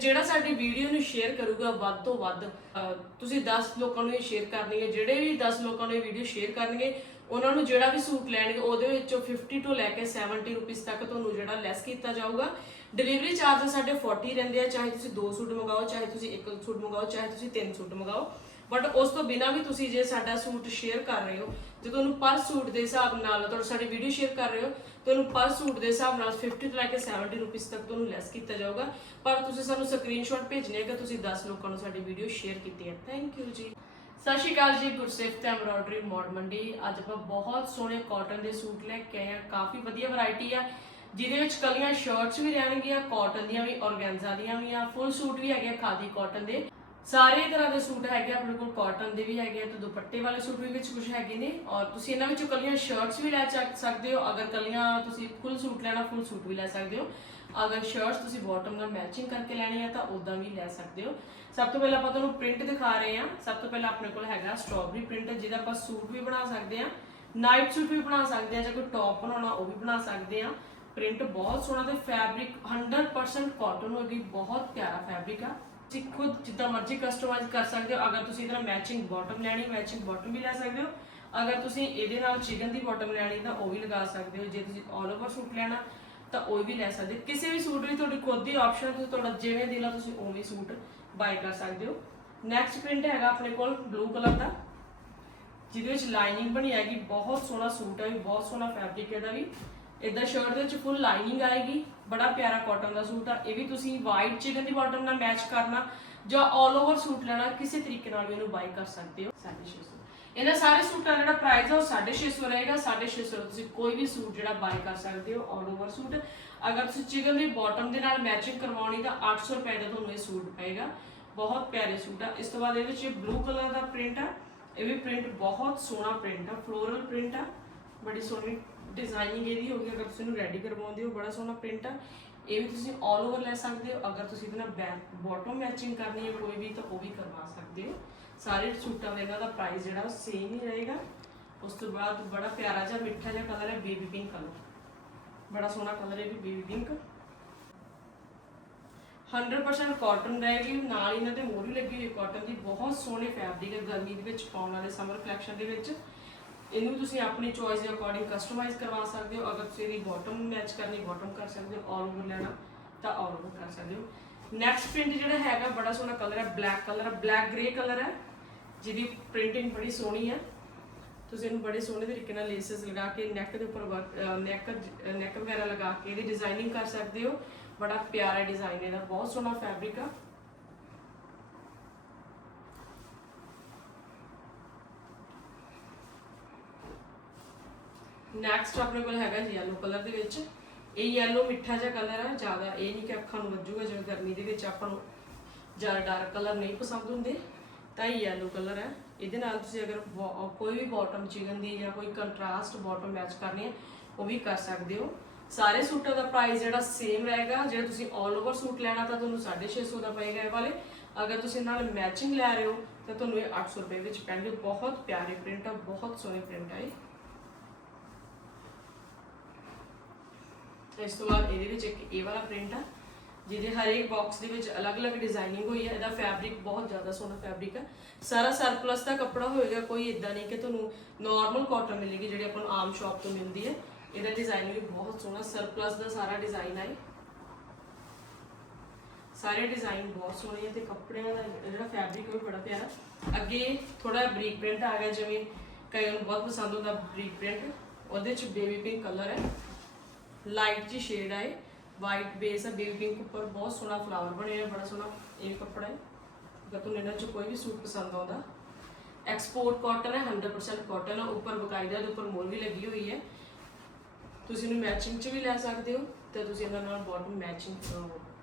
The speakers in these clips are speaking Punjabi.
ਜਿਹੜਾ ਸਾਡੀ ਵੀਡੀਓ ਨੂੰ ਸ਼ੇਅਰ ਕਰੂਗਾ ਵੱਧ ਤੋਂ ਵੱਧ ਅਹ, ਤੁਸੀਂ 10 ਲੋਕਾਂ ਨੂੰ ਇਹ ਸ਼ੇਅਰ ਕਰਨੀ ਹੈ ਜਿਹੜੇ ਵੀ 10 ਲੋਕਾਂ ਨੂੰ ਇਹ ਵੀਡੀਓ ਸ਼ੇਅਰ ਕਰਨਗੇ ਉਹਨਾਂ ਨੂੰ ਜਿਹੜਾ ਵੀ ਸੂਟ ਲੈਣਗੇ ਉਹਦੇ ਵਿੱਚੋਂ 50 ਤੋਂ ਲੈ ਕੇ 70 ਰੁਪਏ ਤੱਕ ਤੁਹਾਨੂੰ ਜਿਹੜਾ ਲੈਸ ਕੀਤਾ ਜਾਊਗਾ। ਡਿਲੀਵਰੀ ਚਾਰਜ ਸਾਡੇ 40 ਰਹਿੰਦੇ ਆ ਚਾਹੇ ਤੁਸੀਂ ਦੋ ਸੂਟ ਮੰਗਾਓ ਚਾਹੇ ਤੁਸੀਂ ਇੱਕ ਸੂਟ ਮੰਗਾਓ ਚਾਹੇ ਤੁਸੀਂ ਤਿੰਨ ਸੂਟ ਮੰਗਾਓ। ਬਟ ਉਸ ਤੋਂ ਬਿਨਾ ਵੀ ਤੁਸੀਂ ਜੇ ਸਾਡਾ ਸੂਟ ਸ਼ੇਅਰ ਕਰ ਰਹੇ ਹੋ, ਜੇ ਤੁਹਾਨੂੰ ਪਰ ਸੂਟ ਦੇ ਹਿਸਾਬ ਨਾਲ ਤੁਹਾਨੂੰ ਸਾਡੀ ਵੀਡੀਓ ਸ਼ੇਅਰ ਕਰ ਰਹੇ ਹੋ, ਤੁਹਾਨੂੰ ਪਰ ਸੂਟ ਦੇ ਹਿਸਾਬ ਨਾਲ 50 ਤੋਂ ਲੈ ਕੇ 70 ਰੁਪਏ ਤੱਕ ਤੁਹਾਨੂੰ ਲੈਸ ਕੀਤਾ ਜਾਊਗਾ। ਪਰ ਤੁਸੀਂ ਸਾਨੂੰ ਸਕਰੀਨਸ਼ਾਟ ਭੇਜਣੇ ਕਿ ਤੁਸੀਂ 10 ਲੋਕਾਂ ਨੂੰ ਸਾਡੀ ਵੀਡੀਓ ਸ਼ੇਅਰ ਕੀਤੀ ਹੈ। ਥੈਂਕ ਯੂ ਜੀ। ਸਤਿ ਸ਼੍ਰੀ ਅਕਾਲ ਜੀ ਗੁਰਸੇਫ ਤੇ ਐਮਬ੍ਰੋਇਡਰੀ ਮੋਡ ਮੰਡੀ ਅੱਜ ਆਪਾਂ ਬਹੁਤ ਸੋਹਣੇ ਕਾਟਨ ਦੇ ਸੂਟ ਲੈ ਕੇ ਆਏ ਆ ਕਾਫੀ ਵਧੀਆ ਵੈਰਾਈਟੀ ਆ, ਜਿਹਦੇ ਵਿੱਚ ਕਲੀਆਂ ਸ਼ਰਟਸ ਵੀ ਰਹਿਣਗੀਆਂ ਕਾਟਨ ਦੀਆਂ ਵੀ, ਔਰਗੈਂਜ਼ਾ ਦੀਆਂ ਵੀ ਆ। ਫੁੱਲ ਸੂਟ ਵੀ ਹੈਗੇ ਆ ਖਾਦੀ ਕਾਟਨ ਦੇ। ਸਾਰੇ ਤਰ੍ਹਾਂ ਦੇ ਸੂਟ ਹੈਗੇ ਆ, ਆਪਣੇ ਕੋਲ ਕਾਟਨ ਦੇ ਵੀ ਹੈਗੇ ਆ ਤੇ ਦੁਪੱਟੇ ਵਾਲੇ ਸੂਟ ਵੀ ਵਿੱਚ ਕੁਝ ਹੈਗੇ ਨੇ ਔਰ ਤੁਸੀਂ ਇਹਨਾਂ ਵਿੱਚੋਂ ਕੱਲੀਆਂ ਸ਼ਰਟਸ ਵੀ ਲੈ ਚੱਕ ਸਕਦੇ ਹੋ, ਅਗਰ ਕਲੀਆਂ ਤੁਸੀਂ ਫੁੱਲ ਸੂਟ ਲੈਣਾ ਫੁੱਲ ਸੂਟ ਵੀ ਲੈ ਸਕਦੇ ਹੋ। ਅਗਰ ਸ਼ਰਟਸ ਤੁਸੀਂ ਬਾਟਮ ਨਾਲ ਮੈਚਿੰਗ ਕਰਕੇ ਲੈਣੀ ਹੈ ਤਾਂ ਉਦਾਂ ਵੀ ਲੈ ਸਕਦੇ ਹੋ। ਸਭ ਤੋਂ ਪਹਿਲਾਂ ਆਪਾਂ ਤੁਹਾਨੂੰ ਪ੍ਰਿੰਟ ਦਿਖਾ ਰਹੇ ਹਾਂ। ਸਭ ਤੋਂ ਪਹਿਲਾਂ ਆਪਣੇ ਕੋਲ ਹੈਗਾ ਸਟ੍ਰਾਬੇਰੀ ਪ੍ਰਿੰਟ ਜਿਹਦਾ ਆਪਾਂ ਸੂਟ ਵੀ ਬਣਾ ਸਕਦੇ ਹਾਂ ਨਾਈਟ ਸੂਟ ਵੀ ਬਣਾ ਸਕਦੇ ਹਾਂ, ਜਾਂ ਕੋਈ ਟੌਪ ਬਣਾਉਣਾ ਉਹ ਵੀ ਬਣਾ ਸਕਦੇ ਹਾਂ। ਪ੍ਰਿੰਟ ਬਹੁਤ ਸੋਹਣਾ ਤੇ ਫੈਬਰਿਕ 100% ਕਾਟਨ ਹੋਏਗੀ, ਬਹੁਤ ਪਿਆਰਾ ਫੈਬਰਿਕ ਆ। ਤੁਸੀਂ ਖੁਦ ਜਿੱਦਾਂ ਮਰਜ਼ੀ ਕਸਟਮਾਈਜ਼ ਕਰ ਸਕਦੇ ਹੋ। ਅਗਰ ਤੁਸੀਂ ਇਹਦੇ ਨਾਲ ਮੈਚਿੰਗ ਬਾਟਮ ਲੈਣੀ ਮੈਚਿੰਗ ਬਾਟਮ ਵੀ ਲੈ ਸਕਦੇ ਹੋ। ਅਗਰ ਤੁਸੀਂ ਇਹਦੇ ਨਾਲ ਚਿਕਨ ਦੀ ਬਾਟਮ ਲੈਣੀ, ਤਾਂ ਉਹ ਵੀ ਲਗਾ ਸਕਦੇ ਹੋ। ਜੇ ਤੁਸੀਂ ਆਲ ਓਵਰ ਸੂਟ ਲੈਣਾ, ਤਾਂ ਉਹ ਵੀ ਲੈ ਸਕਦੇ ਹੋ। ਕਿਸੇ ਵੀ ਸੂਟ ਲਈ ਤੁਹਾਡੀ ਖੁਦ ਦੀ ਆਪਸ਼ਨ ਤੁਸੀਂ ਤੁਹਾਡਾ ਜਿਵੇਂ ਦਿਲ ਆ, ਤੁਸੀਂ ਉਵੇਂ ਸੂਟ ਬਾਈ ਕਰ ਸਕਦੇ ਹੋ। ਨੈਕਸਟ ਪ੍ਰਿੰਟ ਹੈਗਾ ਆਪਣੇ ਕੋਲ ਬਲੂ ਕਲਰ ਦਾ, ਜਿਹਦੇ ਵਿੱਚ ਲਾਈਨਿੰਗ ਬਣੀ ਹੈਗੀ। ਬਹੁਤ ਸੋਹਣਾ ਸੂਟ ਹੈ ਵੀ, ਬਹੁਤ ਸੋਹਣਾ ਫੈਬਰਿਕ ਇਹਦਾ ਵੀ। ਇਦਾਂ ਸ਼ਰਟ ਦੇ ਵਿੱਚ ਫੁੱਲ ਲਾਈਨਿੰਗ ਆਏਗੀ। ਬੜਾ ਪਿਆਰਾ ਕਾਟਨ ਦਾ ਸੂਟ ਆ। ਇਹ ਵੀ ਤੁਸੀਂ ਵਾਈਟ ਚਿਕਨ ਦੀ ਬਾਟਮ ਨਾਲ ਮੈਚ ਕਰਨਾ ਜਾਂ ਆਲ ਓਵਰ ਸੂਟ ਲੈਣਾ, ਕਿਸੇ ਤਰੀਕੇ ਨਾਲ ਵੀ ਇਹਨੂੰ ਬਾਈ ਕਰ ਸਕਦੇ ਹੋ। 650 ਇਹਨਾਂ ਸਾਰੇ ਸੂਟਾਂ ਦਾ ਜਿਹੜਾ ਪ੍ਰਾਈਸ ਹੈ ਉਹ 650 ਰਹੇਗਾ। 650 ਤੁਸੀਂ ਕੋਈ ਵੀ ਸੂਟ ਜਿਹੜਾ ਬਾਈ ਕਰ ਸਕਦੇ ਹੋ ਆਲ ਓਵਰ ਸੂਟ। ਅਗਰ ਤੁਸੀਂ ਚਿਕਨ ਦੀ ਬਾਟਮ ਦੇ ਨਾਲ ਮੈਚਿੰਗ ਕਰਵਾਉਣੀ ਤਾਂ 800 ਰੁਪਏ ਦਾ ਤੁਹਾਨੂੰ ਇਹ ਸੂਟ ਪਏਗਾ। ਬਹੁਤ ਪਿਆਰੇ ਸੂਟ ਆ। ਇਸ ਤੋਂ ਬਾਅਦ ਇਹਦੇ ਵਿੱਚ ਬਲੂ ਕਲਰ ਦਾ ਪ੍ਰਿੰਟ ਆ। ਇਹ ਵੀ ਪ੍ਰਿੰਟ ਬਹੁਤ ਸੋਹਣਾ ਪ੍ਰਿੰਟ ਆ। ਫਲੋਰਲ ਪ੍ਰਿੰਟ ਆ। ਬੜੀ ਸੋਹਣੀ ਡਿਜ਼ਾਈਨਿੰਗ ਇਹਦੀ ਹੋਗੀ ਅਗਰ ਤੁਸੀਂ ਇਹਨੂੰ ਰੈਡੀ ਕਰਵਾਉਂਦੇ ਹੋ, ਬੜਾ ਸੋਹਣਾ ਪ੍ਰਿੰਟ ਆ। ਇਹ ਵੀ ਤੁਸੀਂ ਆਲ ਓਵਰ ਲੈ ਸਕਦੇ ਹੋ। ਅਗਰ ਤੁਸੀਂ ਇਹਦੇ ਨਾਲ ਬੈਕ ਬਾਟਮ ਮੈਚਿੰਗ ਕਰਨੀ ਹੈ, ਕੋਈ ਵੀ, ਤਾਂ ਉਹ ਵੀ ਕਰਵਾ ਸਕਦੇ ਹੋ। ਸਾਰੇ ਸੂਟਾਂ ਦਾ ਇਹਨਾਂ ਦਾ ਪ੍ਰਾਈਸ ਜਿਹੜਾ, ਉਹ ਸੇਮ ਹੀ ਰਹੇਗਾ। ਉਸ ਤੋਂ ਬਾਅਦ ਬੜਾ ਪਿਆਰਾ ਜਿਹਾ, ਮਿੱਠਾ ਜਿਹਾ ਕਲਰ ਹੈ ਬੇਬੀ ਪਿੰਕ ਕਲਰ ਬੜਾ ਸੋਹਣਾ ਕਲਰ ਹੈ ਵੀ ਬੇਬੀ ਪਿੰਕ 100% ਕਾਟਨ ਰਹੇਗੀ ਨਾਲ ਇਹਨਾਂ ਤੇ ਮੋਰੀ ਲੱਗੀ ਹੋਈ ਕਾਟਨ ਦੀ, ਬਹੁਤ ਸੋਹਣੇ ਫੈਬਰਿਕ ਹੈ, ਗਰਮੀ ਦੇ ਵਿੱਚ ਪਾਉਣ ਵਾਲੇ ਸਮਰ ਕਲੈਕਸ਼ਨ ਦੇ ਵਿੱਚ। ਇਹਨੂੰ ਤੁਸੀਂ ਆਪਣੀ ਚੋਇਸ ਦੇ ਅਕੋਰਡਿੰਗ ਕਸਟਮਾਈਜ਼ ਕਰਵਾ ਸਕਦੇ ਹੋ। ਅਗਰ ਤੁਸੀਂ ਇਹਦੀ ਬਾਟਮ ਮੈਚ ਕਰਨੀ ਬਾਟਮ ਕਰ ਸਕਦੇ ਹੋ ਆਲ ਓਵਰ ਲੈਣਾ, ਤਾਂ ਆਲ ਓਵਰ ਕਰ ਸਕਦੇ ਹੋ। ਨੈਕਸਟ ਪ੍ਰਿੰਟ ਜਿਹੜਾ ਹੈਗਾ, ਬੜਾ ਸੋਹਣਾ ਕਲਰ ਹੈ ਬਲੈਕ ਕਲਰ ਹੈ। ਬਲੈਕ ਗ੍ਰੇ ਕਲਰ ਹੈ, ਜਿਹਦੀ ਪ੍ਰਿੰਟਿੰਗ ਬੜੀ ਸੋਹਣੀ ਹੈ। ਤੁਸੀਂ ਇਹਨੂੰ ਬੜੇ ਸੋਹਣੇ ਤਰੀਕੇ ਨਾਲ ਲੇਸਸ ਲਗਾ ਕੇ ਨੈਕ ਦੇ ਉੱਪਰ ਨੈਕ ਨੈਕ ਵਗੈਰਾ ਲਗਾ ਕੇ ਇਹਦੀ ਡਿਜ਼ਾਈਨਿੰਗ ਕਰ ਸਕਦੇ ਹੋ। ਬੜਾ ਪਿਆਰਾ ਡਿਜ਼ਾਈਨ ਇਹਦਾ, ਬਹੁਤ ਸੋਹਣਾ ਫੈਬਰਿਕ ਆ। ਨੈਕਸਟ ਆਪਣੇ ਕੋਲ ਹੈਗਾ ਜੀ yellow ਕਲਰ ਦੇ ਵਿੱਚ। ਇਹ yellow ਮਿੱਠਾ ਜਿਹਾ ਕਲਰ ਆ, ਜ਼ਿਆਦਾ ਇਹ ਨਹੀਂ ਕਿ ਅੱਖਾਂ ਨੂੰ ਵੱਜੂਗਾ ਜਿਵੇਂ ਗਰਮੀ ਦੇ ਵਿੱਚ ਆਪਾਂ ਨੂੰ ਜ਼ਿਆਦਾ ਡਾਰਕ ਕਲਰ ਨਹੀਂ ਪਸੰਦ ਹੁੰਦੇ, ਤਾਂ ਇਹ yellow ਕਲਰ ਹੈ ਇਹਦੇ ਨਾਲ ਤੁਸੀਂ ਅਗਰ ਬੋ- ਕੋਈ ਵੀ ਬਾਟਮ ਚਿਕਨ ਦੀ ਜਾਂ ਕੋਈ ਕੰਟਰਾਸਟ ਬਾਟਮ ਮੈਚ ਕਰਨੀ ਹੈ ਉਹ ਵੀ ਕਰ ਸਕਦੇ ਹੋ। ਸਾਰੇ ਸੂਟਾਂ ਦਾ ਪ੍ਰਾਈਸ ਜਿਹੜਾ ਸੇਮ ਰਹੇਗਾ ਜੇ ਤੁਸੀਂ 올 ਓਵਰ ਸੂਟ ਲੈਣਾ ਤਾਂ ਤੁਹਾਨੂੰ 650 ਦਾ ਪਏਗਾ ਇਹ ਵਾਲੇ। ਅਗਰ ਤੁਸੀਂ ਨਾਲ ਮੈਚਿੰਗ ਲੈ ਰਹੇ ਹੋ, ਤਾਂ ਤੁਹਾਨੂੰ ਇਹ 800 ਰੁਪਏ ਵਿੱਚ ਪੈਣਗੇ। ਬਹੁਤ ਪਿਆਰੇ ਪ੍ਰਿੰਟ ਆ, ਬਹੁਤ ਸੋਹਣੇ ਪ੍ਰਿੰਟ ਆ ਇਹ। ਇਸ ਤੋਂ ਬਾਅਦ ਇਹਦੇ ਵਿੱਚ ਇੱਕ ਇਹ ਵਾਲਾ ਪ੍ਰਿੰਟ ਆ, ਜਿਹਦੇ ਹਰੇਕ ਬਾਕਸ ਦੇ ਵਿੱਚ ਅਲੱਗ-ਅਲੱਗ ਡਿਜ਼ਾਈਨਿੰਗ ਹੋਈ ਹੈ ਇਹਦਾ ਫੈਬਰਿਕ ਬਹੁਤ ਜ਼ਿਆਦਾ ਸੋਹਣਾ ਫੈਬਰਿਕ ਹੈ ਸਾਰਾ ਸਰਪਲਸ ਦਾ ਕੱਪੜਾ ਹੋਏਗਾ, ਕੋਈ ਇਦਾਂ ਨਹੀਂ ਕਿ ਤੁਹਾਨੂੰ ਨਾਰਮਲ ਕਾਟਨ ਮਿਲੇਗੀ ਜਿਹੜੀ ਆਪਾਂ ਨੂੰ ਆਮ ਸ਼ਾਪ ਤੋਂ ਮਿਲਦੀ ਹੈ ਇਹਦਾ ਡਿਜ਼ਾਈਨ ਵੀ ਬਹੁਤ ਸੋਹਣਾ ਸਰਪਲਸ ਦਾ ਸਾਰਾ ਡਿਜ਼ਾਈਨ ਹੈ ਸਾਰੇ ਡਿਜ਼ਾਈਨ ਬਹੁਤ ਸੋਹਣੇ ਆ ਤੇ ਕੱਪੜਿਆਂ ਦਾ ਜਿਹੜਾ ਫੈਬਰਿਕ ਉਹ ਬੜਾ ਪਿਆਰਾ। ਅੱਗੇ ਥੋੜਾ ਬਰੀਕ ਪ੍ਰਿੰਟ ਆ ਗਿਆ, ਜਿਵੇਂ ਕਈਆਂ ਨੂੰ ਬਹੁਤ ਪਸੰਦ ਹੁੰਦਾ ਬਰੀਕ ਪ੍ਰਿੰਟ ਉਹਦੇ ਚ ਬੇਬੀ ਪਿੰਕ ਕਲਰ ਹੈ ਲਾਈਟ ਜੀ ਸ਼ੇਡ ਹੈ ਵਾਈਟ ਬੇਸ ਹੈ ਬੇਬੀ ਪਿੰਕ ਉੱਪਰ ਬਹੁਤ ਸੋਹਣਾ ਫਲਾਵਰ ਬਣਿਆ ਬੜਾ ਸੋਹਣਾ ਇਹ ਕੱਪੜਾ ਹੈ। ਅਗਰ ਤੁਹਾਨੂੰ ਇਹਨਾਂ ਚ ਕੋਈ ਵੀ ਸੂਟ ਪਸੰਦ ਆਉਂਦਾ। ਐਕਸਪੋਰਟ ਕਾਟਨ ਹੈ 100% ਕਾਟਨ ਹੈ ਉੱਪਰ ਬਕਾਇਦਾ ਦੇ ਉੱਪਰ ਮੋਰ ਵੀ ਲੱਗੀ ਹੋਈ ਹੈ। ਤੁਸੀਂ ਇਹਨੂੰ ਮੈਚਿੰਗ ਚ ਵੀ ਲੈ ਸਕਦੇ ਹੋ ਤੇ ਤੁਸੀਂ ਇਹਨਾਂ ਨਾਲ ਬਾਟਮ ਮੈਚਿੰਗ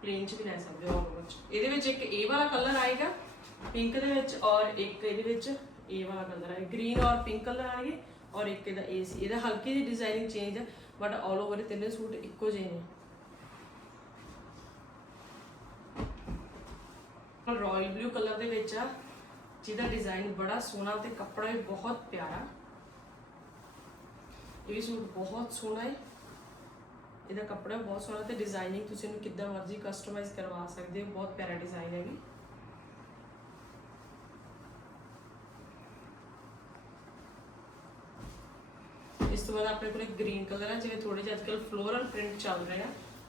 ਪਲੇਨ ਚ ਵੀ ਲੈ ਸਕਦੇ ਹੋ all ਇਹਦੇ ਵਿੱਚ ਇੱਕ ਇਹ ਵਾਲਾ ਕਲਰ ਆਏਗਾ ਪਿੰਕ ਦੇ ਵਿੱਚ ਔਰ ਇੱਕ ਇਹਦੇ ਵਿੱਚ ਇਹ ਵਾਲਾ ਕਲਰ ਆਏਗਾ। ਗ੍ਰੀਨ ਔਰ ਪਿੰਕ ਕਲਰ ਆਣਗੇ। ਔਰ ਇੱਕ ਇਹਦਾ ਇਹ ਸੀ ਇਹਦਾ ਹਲਕੀ ਜਿਹੀ ਡਿਜ਼ਾਈਨਿੰਗ ਚੇਂਜ ਹੈ ਬਟ ਆਲ ਓਵਰ ਤਿੰਨੇ ਸੂਟ ਇੱਕੋ ਜਿਹੇ ਨੇ। ਰਾਇਲ ਬਲੂ ਕਲਰ ਦੇ ਵਿੱਚ ਆ, ਜਿਹਦਾ ਡਿਜ਼ਾਈਨ ਬੜਾ ਸੋਹਣਾ ਤੇ ਕੱਪੜਾ ਵੀ ਬਹੁਤ ਪਿਆਰਾ। ਇਹ ਵੀ ਸੂਟ ਬਹੁਤ ਸੋਹਣਾ ਹੈ ਇਹਦਾ ਕੱਪੜਾ ਬਹੁਤ ਸੋਹਣਾ ਤੇ ਡਿਜ਼ਾਈਨਿੰਗ ਤੁਸੀਂ ਇਹਨੂੰ ਕਿੱਦਾਂ ਮਰਜ਼ੀ ਕਸਟਮਾਈਜ਼ ਕਰਵਾ ਸਕਦੇ ਹੋ, ਬਹੁਤ ਪਿਆਰਾ ਡਿਜ਼ਾਈਨ ਹੈ ਵੀ ਇਸ ਤੋਂ ਬਾਅਦ ਆਪਣੇ ਕੋਲ ਗ੍ਰੀਨ ਕਲਰ ਹੈ ਜਿਵੇਂ ਥੋੜੇ ਜਿਹਾ ਅੱਜਕੱਲ ਫਲੋਰਲ ਪ੍ਰਿੰਟ ਚੱਲ ਰਿਹਾ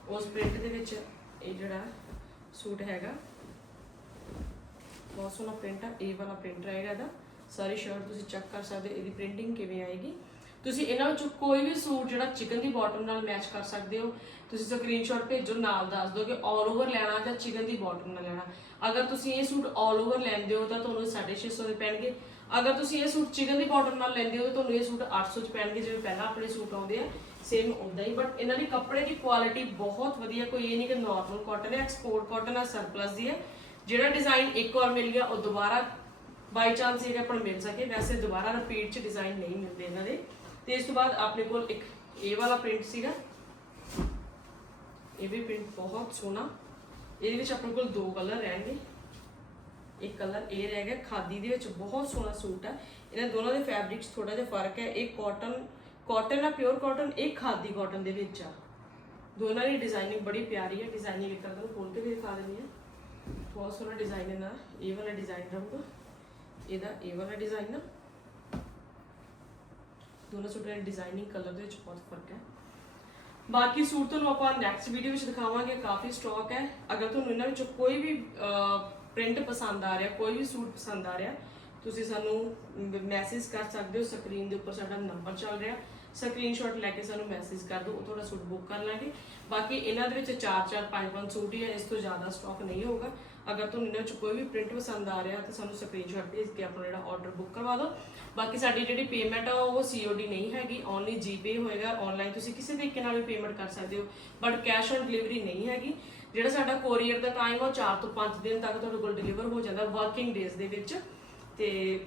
ਉਸ ਪ੍ਰਿੰਟ ਦੇ ਵਿੱਚ ਇਹ ਜਿਹੜਾ ਸੂਟ ਹੈਗਾ, ਬਹੁਤ ਸੋਹਣਾ ਪ੍ਰਿੰਟ ਆ ਇਹ ਵਾਲਾ ਪ੍ਰਿੰਟ ਰਹੇਗਾ ਇਹਦਾ। ਸਾਰੀ ਸ਼ਰਟ ਤੁਸੀਂ ਚੈੱਕ ਕਰ ਸਕਦੇ ਹੋ, ਇਹਦੀ ਪ੍ਰਿੰਟਿੰਗ ਕਿਵੇਂ ਆਏਗੀ। ਤੁਸੀਂ ਇਹਨਾਂ ਵਿੱਚੋਂ ਕੋਈ ਵੀ ਸੂਟ ਜਿਹੜਾ ਚਿਕਨ ਦੀ ਬਾਟਮ ਨਾਲ ਮੈਚ ਕਰ ਸਕਦੇ ਹੋ, ਤੁਸੀਂ ਸਕਰੀਨਸ਼ਾਟ ਭੇਜੋ, ਨਾਲ ਦੱਸ ਦਿਓ ਕਿ ਆਲ ਓਵਰ ਲੈਣਾ ਜਾਂ ਚਿਕਨ ਦੀ ਬਾਟਮ ਨਾਲ ਲੈਣਾ। ਅਗਰ ਤੁਸੀਂ ਇਹ ਸੂਟ ਆਲ ਓਵਰ ਲੈਂਦੇ ਹੋ ਤਾਂ ਤੁਹਾਨੂੰ 650 ਦੇ ਪੈਣਗੇ। ਅਗਰ ਤੁਸੀਂ ਇਹ ਸੂਟ ਚਿਕਨ ਦੀ ਬਾਟਮ ਨਾਲ ਲੈਂਦੇ ਹੋ ਤਾਂ ਤੁਹਾਨੂੰ ਇਹ ਸੂਟ 800 ਚ ਪੈਣਗੇ, ਜਿਵੇਂ ਪਹਿਲਾਂ ਆਪਣੇ ਸੂਟ ਆਉਂਦੇ ਆ ਸੇਮ ਉਦਾਂ ਹੀ ਬਟ ਇਹਨਾਂ ਦੀ ਕੱਪੜੇ ਦੀ ਕੁਆਲਿਟੀ ਬਹੁਤ ਵਧੀਆ, ਕੋਈ ਇਹ ਨਹੀਂ ਕਿ ਨਾਰਮਲ ਕਾਟਨ ਹੈ ਐਕਸਪੋਰਟ ਕਾਟਨ ਆ ਸਰਪਲਸ ਦੀ ਹੈ। ਜਿਹੜਾ ਡਿਜ਼ਾਈਨ ਇੱਕ ਵਾਰ ਮਿਲ ਗਿਆ, ਉਹ ਦੁਬਾਰਾ ਬਾਈ ਚਾਂਸ ਇਹ ਆਪਾਂ ਨੂੰ ਮਿਲ ਸਕੇ। ਵੈਸੇ ਦੁਬਾਰਾ ਰਿਪੀਟ ਚ ਡਿਜ਼ਾਈਨ ਨਹੀਂ ਮਿਲਦੇ ਇਹਨਾਂ ਦੇ। ਤੇ ਇਸ ਤੋਂ ਬਾਅਦ ਆਪਣੇ ਕੋਲ ਇੱਕ ਇਹ ਵਾਲਾ ਪ੍ਰਿੰਟ ਸੀਗਾ। ਇਹ ਵੀ ਪ੍ਰਿੰਟ ਬਹੁਤ ਸੋਹਣਾ। ਇਹਦੇ ਵਿੱਚ ਆਪਣੇ ਕੋਲ ਦੋ ਕਲਰ ਰਹਿਣਗੇ। ਇੱਕ ਕਲਰ ਇਹ ਰਹਿ ਗਿਆ ਖਾਦੀ ਦੇ ਵਿੱਚ ਬਹੁਤ ਸੋਹਣਾ ਸੂਟ ਆ। ਇਹਨਾਂ ਦੋਨਾਂ ਦੇ ਫੈਬਰਿਕਸ ਥੋੜਾ ਜਿਹਾ ਫ਼ਰਕ ਹੈ। ਇਹ ਕਾਟਨ ਕਾਟਨ ਆ ਪਿਓਰ ਕਾਟਨ ਇਹ ਖਾਦੀ ਕਾਟਨ ਦੇ ਵਿੱਚ ਆ। ਦੋਨਾਂ ਦੀ ਡਿਜ਼ਾਈਨਿੰਗ ਬੜੀ ਪਿਆਰੀ ਹੈ ਡਿਜ਼ਾਈਨਿੰਗ ਇੱਕ ਤੁਹਾਨੂੰ ਖੋਲ ਕੇ ਵੀ ਦਿਖਾ ਦਿੰਦੀ ਹਾਂ। ਬਹੁਤ ਸੋਹਣਾ ਡਿਜ਼ਾਈਨ ਹੈ ਇਹ ਵਾਲਾ ਡਿਜ਼ਾਈਨ ਰਹੂਗਾ। ਇਹਦਾ ਇਹ ਵਾਲਾ ਡਿਜ਼ਾਈਨ ਆ। ਦੋਨਾਂ ਸੂਟਾਂ ਦੀ ਡਿਜ਼ਾਈਨਿੰਗ ਕਲਰ ਦੇ ਵਿੱਚ ਬਹੁਤ ਫ਼ਰਕ ਹੈ। ਬਾਕੀ ਸੂਟ ਤੁਹਾਨੂੰ ਆਪਾਂ ਨੈਕਸਟ ਵੀਡੀਓ ਵਿੱਚ ਦਿਖਾਵਾਂਗੇ। ਕਾਫੀ ਸਟਾਕ ਹੈ। ਅਗਰ ਤੁਹਾਨੂੰ ਇਹਨਾਂ ਵਿੱਚੋਂ ਕੋਈ ਵੀ ਪ੍ਰਿੰਟ ਪਸੰਦ ਆ ਰਿਹਾ, ਕੋਈ ਵੀ ਸੂਟ ਪਸੰਦ ਆ ਰਿਹਾ, ਤੁਸੀਂ ਸਾਨੂੰ ਮੈਸੇਜ ਕਰ ਸਕਦੇ ਹੋ ਸਕਰੀਨ ਦੇ ਉੱਪਰ ਸਾਡਾ ਨੰਬਰ ਚੱਲ ਰਿਹਾ ਸਕਰੀਨਸ਼ਾਟ ਲੈ ਕੇ ਸਾਨੂੰ ਮੈਸੇਜ ਕਰ ਦਿਓ, ਉਹ ਤੁਹਾਡਾ ਸੂਟ ਬੁੱਕ ਕਰ ਲਾਂਗੇ। ਬਾਕੀ ਇਹਨਾਂ ਦੇ ਵਿੱਚ 4-4 5-5 ਸੂਟ ਹੀ ਹੈ ਇਸ ਤੋਂ ਜ਼ਿਆਦਾ ਸਟਾਕ ਨਹੀਂ ਹੋਊਗਾ। ਅਗਰ ਤੁਹਾਨੂੰ ਇਹਨਾਂ ਵਿੱਚ ਕੋਈ ਵੀ ਪ੍ਰਿੰਟ ਪਸੰਦ ਆ ਰਿਹਾ, ਤਾਂ ਸਾਨੂੰ ਸਕਰੀਨਸ਼ਾਟ ਭੇਜ ਕੇ ਆਪਣਾ ਜਿਹੜਾ ਆਰਡਰ ਬੁੱਕ ਕਰਵਾ ਦਿਓ। ਬਾਕੀ ਸਾਡੀ ਜਿਹੜੀ ਪੇਮੈਂਟ ਆ, ਉਹ ਸੀਓਡੀ ਨਹੀਂ ਹੈਗੀ ਓਨਲੀ ਜੀਪੇ ਹੋਏਗਾ। ਆਨਲਾਈਨ ਤੁਸੀਂ ਕਿਸੇ ਤਰੀਕੇ ਨਾਲ ਵੀ ਪੇਮੈਂਟ ਕਰ ਸਕਦੇ ਹੋ ਬਟ ਕੈਸ਼ ਔਨ ਡਿਲੀਵਰੀ ਨਹੀਂ ਹੈਗੀ। ਜਿਹੜਾ ਸਾਡਾ ਕੋਰੀਅਰ ਦਾ ਟਾਈਮ ਉਹ 4 ਤੋਂ 5 ਦਿਨ ਤੱਕ ਤੁਹਾਡੇ ਕੋਲ ਡਿਲੀਵਰ ਹੋ ਜਾਂਦਾ ਵਰਕਿੰਗ ਡੇਜ਼ ਦੇ ਵਿੱਚ। ਤੇ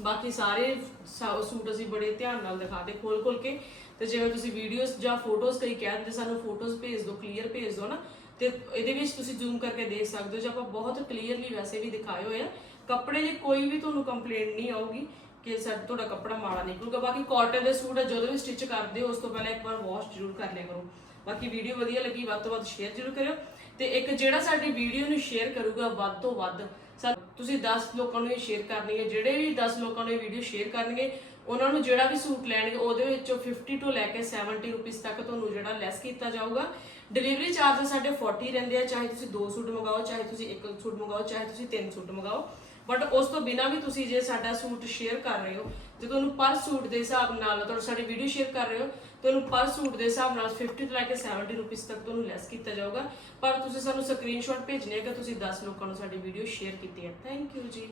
ਬਾਕੀ ਸਾਰੇ ਸਾ- ਸੂਟ ਅਸੀਂ ਬੜੇ ਧਿਆਨ ਨਾਲ ਦਿਖਾਤੇ ਖੋਲ ਖੋਲ ਕੇ। ਤੇ ਜਿਵੇਂ ਤੁਸੀਂ ਵੀਡੀਓਜ਼ ਜਾਂ ਫੋਟੋਜ਼ ਕਈ ਕਹਿ ਦਿੰਦੇ, ਸਾਨੂੰ ਫੋਟੋਜ਼ ਭੇਜ ਦਿਓ ਕਲੀਅਰ ਭੇਜ ਦਿਓ ਨਾ। ਤੇ ਇਹਦੇ ਵਿੱਚ ਤੁਸੀਂ ਜ਼ੂਮ ਕਰਕੇ ਦੇਖ ਸਕਦੇ ਹੋ ਜੇ ਆਪਾਂ ਬਹੁਤ ਕਲੀਅਰਲੀ ਵੈਸੇ ਵੀ ਦਿਖਾਏ ਹੋਏ ਆ। ਕੱਪੜੇ ਦੀ ਕੋਈ ਵੀ ਤੁਹਾਨੂੰ ਕੰਪਲੇਂਟ ਨਹੀਂ ਆਊਗੀ ਕਿ ਸਾਡਾ ਤੁਹਾਡਾ ਕੱਪੜਾ ਮਾੜਾ ਨਿਕਲੂਗਾ। ਬਾਕੀ ਕਾਟਨ ਦੇ ਸੂਟ ਜਦੋਂ ਵੀ ਸਟਿਚ ਕਰਦੇ ਹੋ, ਉਸ ਤੋਂ ਪਹਿਲਾਂ ਇੱਕ ਵਾਰ ਵਾਸ਼ ਜ਼ਰੂਰ ਕਰ ਲਿਆ ਕਰੋ। ਬਾਕੀ ਵੀਡੀਓ ਵਧੀਆ ਲੱਗੀ, ਵੱਧ ਤੋਂ ਵੱਧ ਸ਼ੇਅਰ ਜ਼ਰੂਰ ਕਰਿਓ। ਤੇ ਇੱਕ ਜਿਹੜਾ ਸਾਡੀ ਵੀਡੀਓ ਨੂੰ ਸ਼ੇਅਰ ਕਰੂਗਾ ਵੱਧ ਤੋਂ ਵੱਧ, ਸਾ- ਤੁਸੀਂ 10 ਲੋਕਾਂ ਨੂੰ ਇਹ ਸ਼ੇਅਰ ਕਰਨੀ ਹੈ, ਜਿਹੜੇ ਵੀ 10 ਲੋਕਾਂ ਨੂੰ ਇਹ ਵੀਡੀਓ ਸ਼ੇਅਰ ਕਰਨਗੇ, ਉਹਨਾਂ ਨੂੰ ਜਿਹੜਾ ਵੀ ਸੂਟ ਲੈਣਗੇ, ਉਹਦੇ ਵਿੱਚੋਂ 50 ਤੋਂ ਲੈ ਕੇ 70 ਰੁਪਏ ਤੱਕ ਤੁਹਾਨੂੰ ਜਿਹੜਾ ਲੈਸ ਕੀਤਾ ਜਾਊਗਾ। ਡਿਲੀਵਰੀ ਚਾਰਜ ਸਾਡੇ 40 ਰਹਿੰਦੇ ਆ, ਚਾਹੇ ਤੁਸੀਂ ਦੋ ਸੂਟ ਮੰਗਾਓ ਚਾਹੇ ਤੁਸੀਂ ਇੱਕ ਸੂਟ ਮੰਗਾਓ ਚਾਹੇ ਤੁਸੀਂ ਤਿੰਨ ਸੂਟ ਮੰਗਾਓ ਬਟ ਉਸ ਤੋਂ ਬਿਨਾ ਵੀ ਤੁਸੀਂ ਜੇ ਸਾਡਾ ਸੂਟ ਸ਼ੇਅਰ ਕਰ ਰਹੇ ਹੋ, ਜੇ ਤੁਹਾਨੂੰ ਪਰ ਸੂਟ ਦੇ ਹਿਸਾਬ ਨਾਲ ਤੁਹਾਨੂੰ ਸਾਡੀ ਵੀਡੀਓ ਸ਼ੇਅਰ ਕਰ ਰਹੇ ਹੋ, ਤੁਹਾਨੂੰ ਪਰ ਸੂਟ ਦੇ ਹਿਸਾਬ ਨਾਲ 50 ਤੋਂ ਲੈ ਕੇ 70 ਰੁਪਏ ਤੱਕ ਤੁਹਾਨੂੰ ਲੈਸ ਕੀਤਾ ਜਾਊਗਾ। ਪਰ ਤੁਸੀਂ ਸਾਨੂੰ ਸਕਰੀਨਸ਼ਾਟ ਭੇਜਣੇ ਹੈ ਕਿ ਤੁਸੀਂ 10 ਲੋਕਾਂ ਨੂੰ ਸਾਡੀ ਵੀਡੀਓ ਸ਼ੇਅਰ ਕੀਤੀ ਹੈ। ਥੈਂਕ ਯੂ ਜੀ।